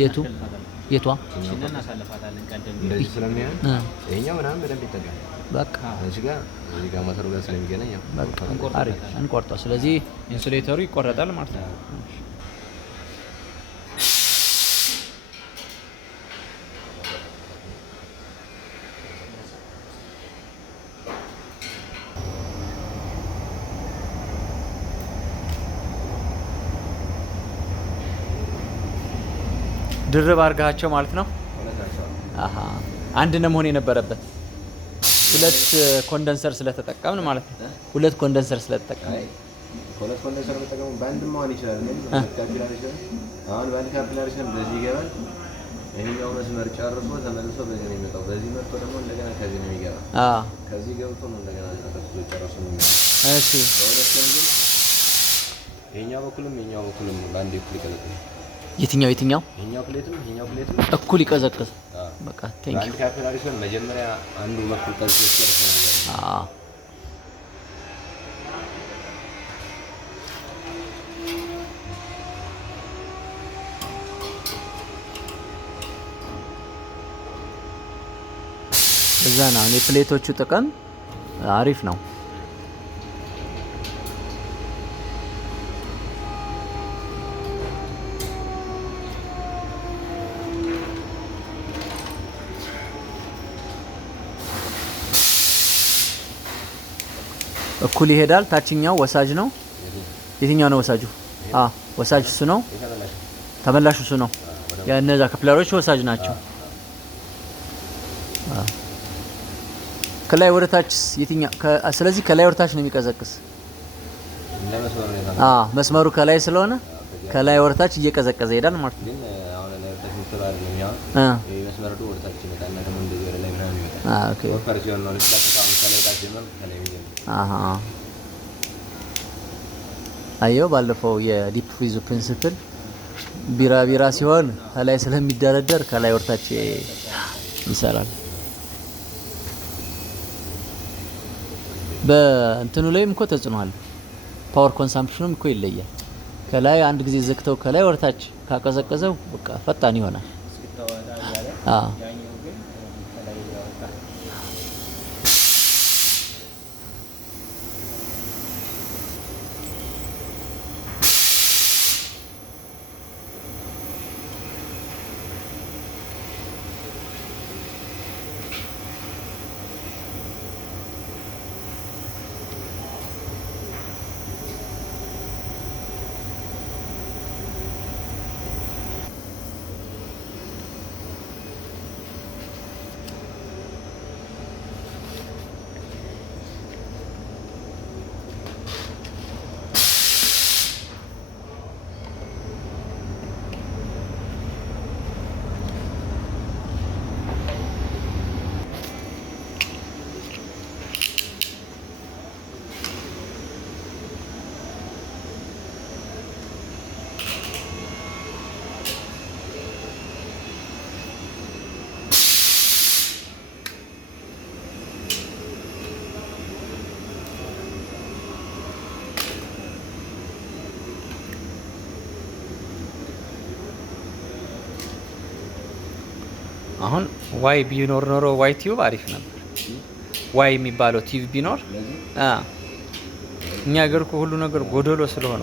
የቱ የቷ እንደዚህ ስለሚሆን ይሄኛው ምናምን በደንብ ይጠጋል። በቃ እዚህ ጋር ማሰሩ ጋር ስለሚገናኝ በቃ እንቆርጠው። ስለዚህ ኢንሱሌተሩ ይቆረጣል ማለት ነው። ድርብ አድርጋቸው ማለት ነው። አሃ አንድ ነው መሆን የነበረበት። ሁለት ኮንደንሰር ስለተጠቀምን ማለት ነው። ሁለት ኮንደንሰር ስለተጠቀምን ሁለት ኮንደንሰር መጠቀሙ ባንድ መሆን ይችላል። አሁን ባንድ ካፒላሪሽን በዚህ ይገባል። ይሄኛው መስመር ጨርሶ ተመልሶ በዚህ ነው የሚመጣው። በዚህ መጥቶ ደግሞ እንደገና ከዚህ ነው የሚገባው። ከዚህ ገብቶ ነው እንደገና ተከፍቶ ጨርሶ ነው የሚመጣው። እሺ በሁለት ኮንደንሰር ይሄኛው በኩልም ባንድ እኩል ይቀዘቅዛል። የትኛው ይሄኛው ፕሌትም እኩል ይቀዘቅዝ። በቃ ቴንክ ዩ። ባንድ ካፒላሪሽን መጀመሪያ አንዱ በኩል ቀዝቅዞ ይጨርሳል። እዛ ነው የፕሌቶቹ ጥቅም አሪፍ ነው። እኩል ይሄዳል። ታችኛው ወሳጅ ነው። የትኛው ነው ወሳጁ? ወሳጅ እሱ ነው። ተመላሹ እሱ ነው። የእነዛ ካፒላሪዎች ወሳጅ ናቸው። ከላይ ወደ ታች የትኛው? ስለዚህ ከላይ ወደ ታች ነው የሚቀዘቅዝ። መስመሩ ከላይ ስለሆነ ከላይ ወደ ታች እየቀዘቀዘ ይሄዳል ማለት ነው። አየው ባለፈው የዲፕ ፍሪዙ ፕሪንሲፕል ቢራ ሲሆን ከላይ ስለሚደረደር ከላይ ወደ ታች ይሰራል። በእንትኑ ላይም እኮ ተጽዕኖ አለ። ፓወር ኮንሳምፕሽኑም እኮ ይለያል። ከላይ አንድ ጊዜ ዘግተው ከላይ ወርታች ካቀዘቀዘው በቃ ፈጣን ይሆናል። አሁን ዋይ ቢኖር ኖሮ ዋይ ቲዩብ አሪፍ ነበር። ዋይ የሚባለው ቲዩብ ቢኖር እኛ ሀገር እኮ ሁሉ ነገር ጎደሎ ስለሆነ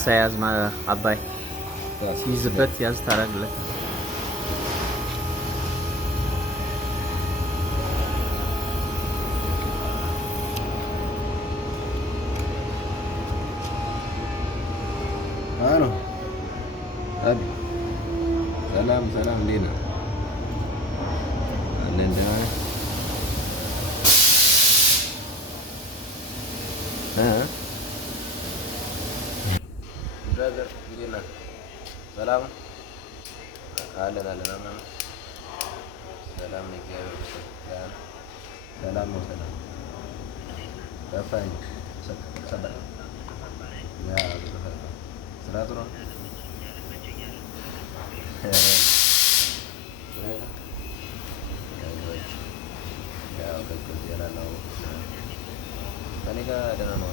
ምሳ ያዝ አባይ ሲይዝበት ያዝ ታረግለት። አሎ አቢ ሰላም ሰላም፣ እንዴት ነው? አለን ደህና ነህ? ብራዘር እንዴት ነህ? ሰላም አለን አለን አለን። ሰላም ነው፣ እግዚአብሔር ይመስገን። ሰላም ነው፣ ሰላም ጠፋኝ። ሰላም ያ ስራ ጥሩ ነው። ከእኔ ጋር ደህና ነው።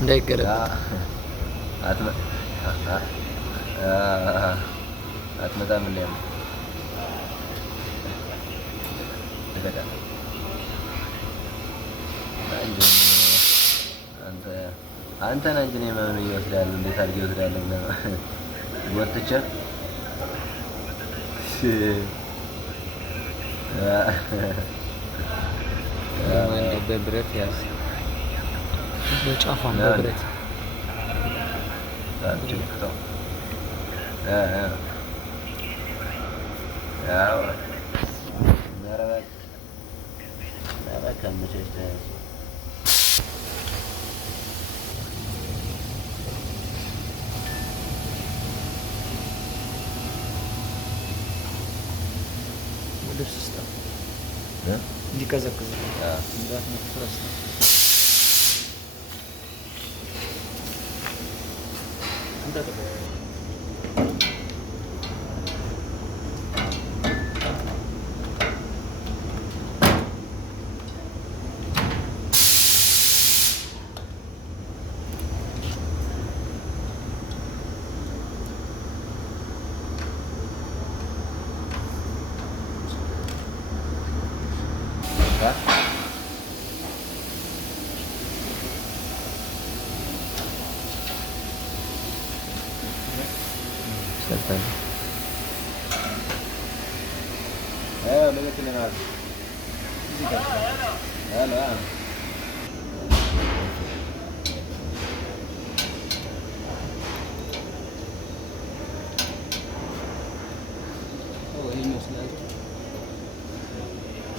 እንዳይገለጥ አትመጣም እንዴ? አንተን እንጂ እኔ ምን ይወስዳል? እንዴት አድርጌ እወስዳለሁ? ወጥቼ በብረት ያዝ፣ በጫፏን በብረት ልብስ ስጠው እንዲቀዘቅዝ እንዳትነፍረስ ነው።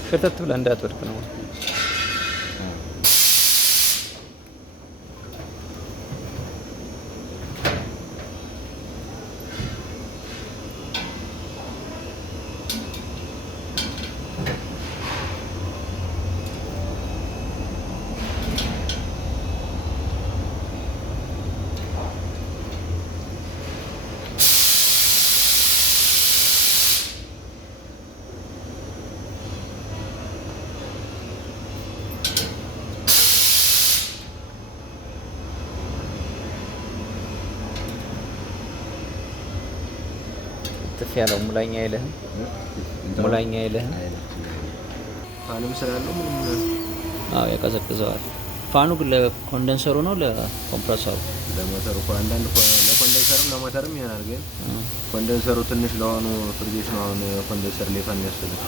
ሸተት ብላ እንዳትወድቅ ነው። ጥፍ ያለው ሙላኛ አይልህም? ሙላኛ አይልህም? ፋኑም ስላለው ምንም ያቀዘቅዘዋል። ፋኑ ግን ለኮንደንሰሩ ነው ለኮምፕረሰሩ? ለሞተሩ እኮ አንዳንድ ለኮንደንሰርም ለሞተርም ይሆናል። ግን ኮንደንሰሩ ትንሽ ለሆኑ ፍሪጆች ነው አሁን ኮንደንሰር ሊፋን የሚያስፈልግ።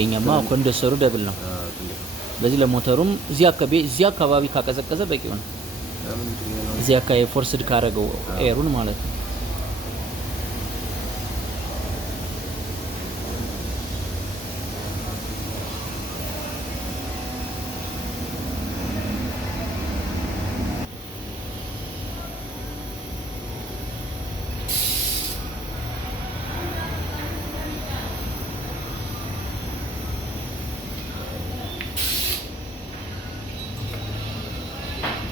የኛማ ኮንደንሰሩ ደብል ነው። ስለዚህ ለሞተሩም እዚህ አካባቢ ካቀዘቀዘ በቂው ነው። እዚህ አካባቢ ፎርስድ ካረገው ኤሩን ማለት ነው።